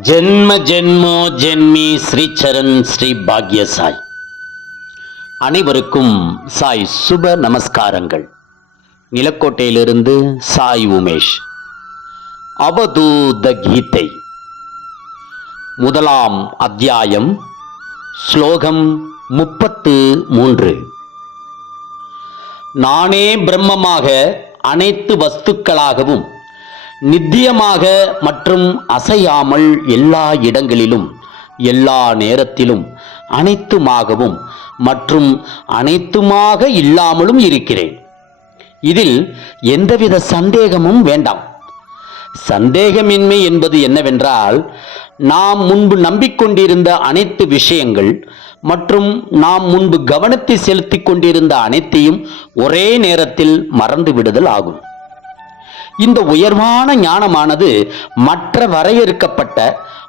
ஜென்ம ஜென்மோ ஜென்மி ஸ்ரீச்சரண் ஸ்ரீ பாக்ய சாய் அனைவருக்கும் சாய் சுப நமஸ்காரங்கள். நிலக்கோட்டையிலிருந்து சாய் உமேஷ். அவதூத கீதை. முதலாம் அத்தியாயம் ஸ்லோகம் முப்பத்து மூன்று. நானே பிரம்மமாக அனைத்து வஸ்துக்களாகவும் நித்தியமாக மற்றும் அசையாமல் எல்லா இடங்களிலும் எல்லா நேரத்திலும் அனைத்துமாகவும் மற்றும் அனைத்துமாக இல்லாமலும் இருக்கிறேன். இதில் எந்தவித சந்தேகமும் வேண்டாம். சந்தேகமின்மை என்பது என்னவென்றால் நாம் முன்பு நம்பிக்கொண்டிருந்த அனைத்து விஷயங்கள் மற்றும் நாம் முன்பு கவனத்தை செலுத்திக் கொண்டிருந்த அனைத்தையும் ஒரே நேரத்தில் மறந்து விடுதல் ஆகும். இந்த உயர்வான ஞானமானது மற்ற வரையறுக்கப்பட்ட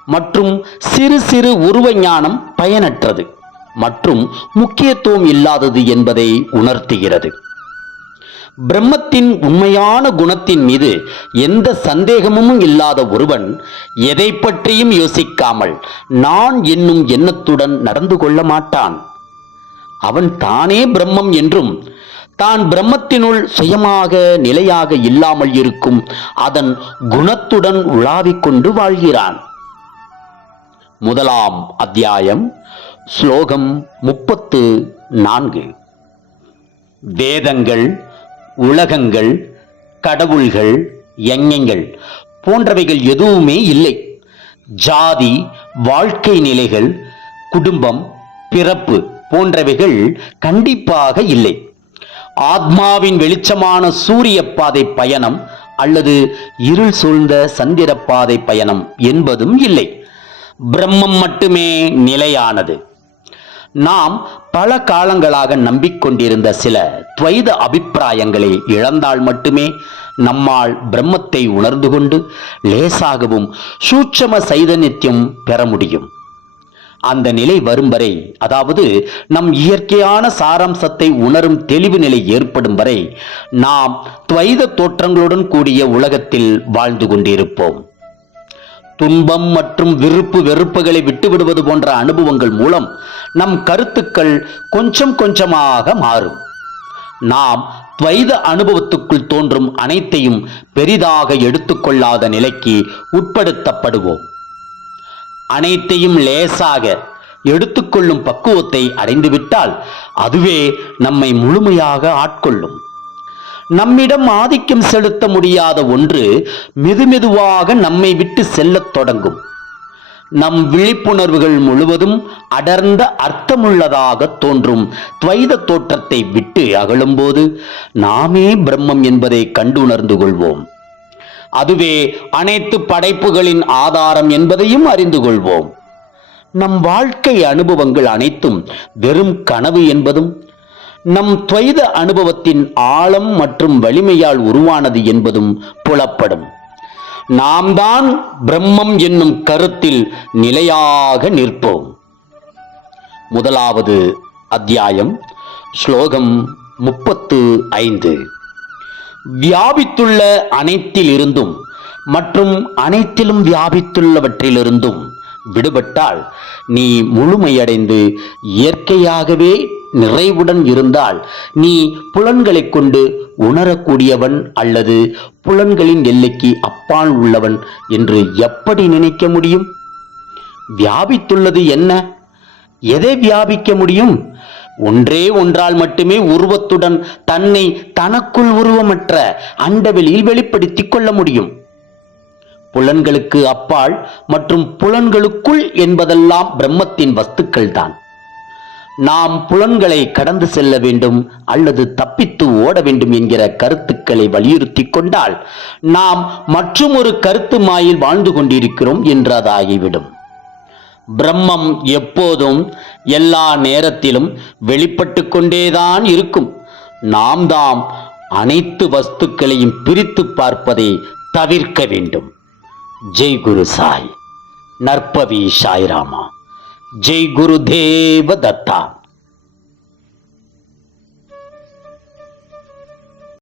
மற்றும் சிறு சிறு உருவ ஞானம் பயனற்றது மற்றும் முக்கியத்துவம் இல்லாதது என்பதை உணர்த்துகிறது. பிரம்மத்தின் உண்மையான குணத்தின் மீது எந்த சந்தேகமும் இல்லாத ஒருவன் எதை பற்றியும் யோசிக்காமல் நான் என்னும் எண்ணத்துடன் நடந்து கொள்ள மாட்டான். அவன் தானே பிரம்மம் என்றும் தான் பிரம்மத்தினுள் சுயமாக நிலையாக இல்லாமல் இருக்கும். அதன் குணத்துடன் உலாவிக் கொண்டு வாழ்கிறான். முதலாம் அத்தியாயம் ஸ்லோகம் முப்பத்து நான்கு. வேதங்கள் உலகங்கள் கடவுள்கள் யஞங்கள் போன்றவைகள் எதுவுமே இல்லை. ஜாதி வாழ்க்கை நிலைகள் குடும்பம் பிறப்பு போன்றவைகள் கண்டிப்பாக இல்லை. ஆத்மாவின் வெளிச்சமான சூரிய பாதை பயணம் அல்லது இருள் சூழ்ந்த சந்திர பாதை பயணம் என்பதும் இல்லை. பிரம்மம் மட்டுமே நிலையானது. நாம் பல காலங்களாக நம்பிக்கொண்டிருந்த சில துவைத அபிப்பிராயங்களை இழந்தால் மட்டுமே நம்மால் பிரம்மத்தை உணர்ந்து கொண்டு லேசாகவும் சூட்சம சைதன்யத்தையும் பெற முடியும். அந்த நிலை வரும் வரை அதாவது நம் இயற்கையான சாராம்சத்தை உணரும் தெளிவு நிலை ஏற்படும் வரை நாம் துவைத தோற்றங்களுடன் கூடிய உலகத்தில் வாழ்ந்து கொண்டிருப்போம். துன்பம் மற்றும் விருப்பு வெறுப்புகளை விட்டுவிடுவது போன்ற அனுபவங்கள் மூலம் நம் கருத்துக்கள் கொஞ்சம் கொஞ்சமாக மாறும். நாம் துவைத அனுபவத்துக்குள் தோன்றும் அனைத்தையும் பெரிதாக எடுத்துக்கொள்ளாத நிலைக்கு உட்படுத்தப்படுவோம். அனைத்தையும் லேசாக எடுத்துக்கொள்ளும் பக்குவத்தை அடைந்துவிட்டால் அதுவே நம்மை முழுமையாக ஆட்கொள்ளும். நம்மிடம் ஆதிக்கம் செலுத்த முடியாத ஒன்று மெதுமெதுவாக நம்மை விட்டு செல்லத் தொடங்கும். நம் விழிப்புணர்வுகள் முழுவதும் அடர்ந்த அர்த்தமுள்ளதாக தோன்றும் துவைத தோற்றத்தை விட்டு அகலும்போது நாமே பிரம்மம் என்பதை கண்டுணர்ந்து கொள்வோம். அதுவே அனைத்து படைப்புகளின் ஆதாரம் என்பதையும் அறிந்து கொள்வோம். நம் வாழ்க்கை அனுபவங்கள் அனைத்தும் வெறும் கனவு என்பதும் நம் துவைத அனுபவத்தின் ஆழம் மற்றும் வலிமையால் உருவானது என்பதும் புலப்படும். நாம் தான் பிரம்மம் என்னும் கருத்தில் நிலையாக நிற்போம். முதலாவது அத்தியாயம் ஸ்லோகம் முப்பத்து ஐந்து. வியாபித்துள்ள அனைத்தில் இருந்தும் மற்றும் அனைத்திலும் வியாபித்துள்ளவற்றிலிருந்தும் விடுபட்டால் நீ முழுமையடைந்து இயற்கையாகவே நிறைவுடன் இருந்தால் நீ புலன்களைக் கொண்டு உணரக்கூடியவன் அல்லது புலன்களின் எல்லைக்கு அப்பால் உள்ளவன் என்று எப்படி நினைக்க முடியும்? வியாபித்துள்ளது என்ன? எதை வியாபிக்க முடியும்? ஒன்றே ஒன்றால் மட்டுமே உருவத்துடன் தன்னை தனக்குள் உருவமற்ற அண்டவெளியில் வெளிப்படுத்திக் கொள்ள முடியும். புலன்களுக்கு அப்பால் மற்றும் புலன்களுக்குள் என்பதெல்லாம் பிரம்மத்தின் வஸ்துக்கள் தான் நாம் புலன்களை கடந்து செல்ல வேண்டும் அல்லது தப்பித்து ஓட வேண்டும் என்கிற கருத்துக்களை வலியுறுத்தி கொண்டால் நாம் மற்றும் ஒரு கருத்து மாயில் வாழ்ந்து கொண்டிருக்கிறோம் என்றதாகிவிடும். பிரம்மம் எப்போதும் எல்லா நேரத்திலும் வெளிப்பட்டு கொண்டேதான் இருக்கும். நாம் தாம் அனைத்து வஸ்துக்களையும் பிரித்து பார்ப்பதை தவிர்க்க வேண்டும். ஜெய் குரு சாய். நற்பவி சாய்ராமா. ஜெய் குரு தேவ தத்தா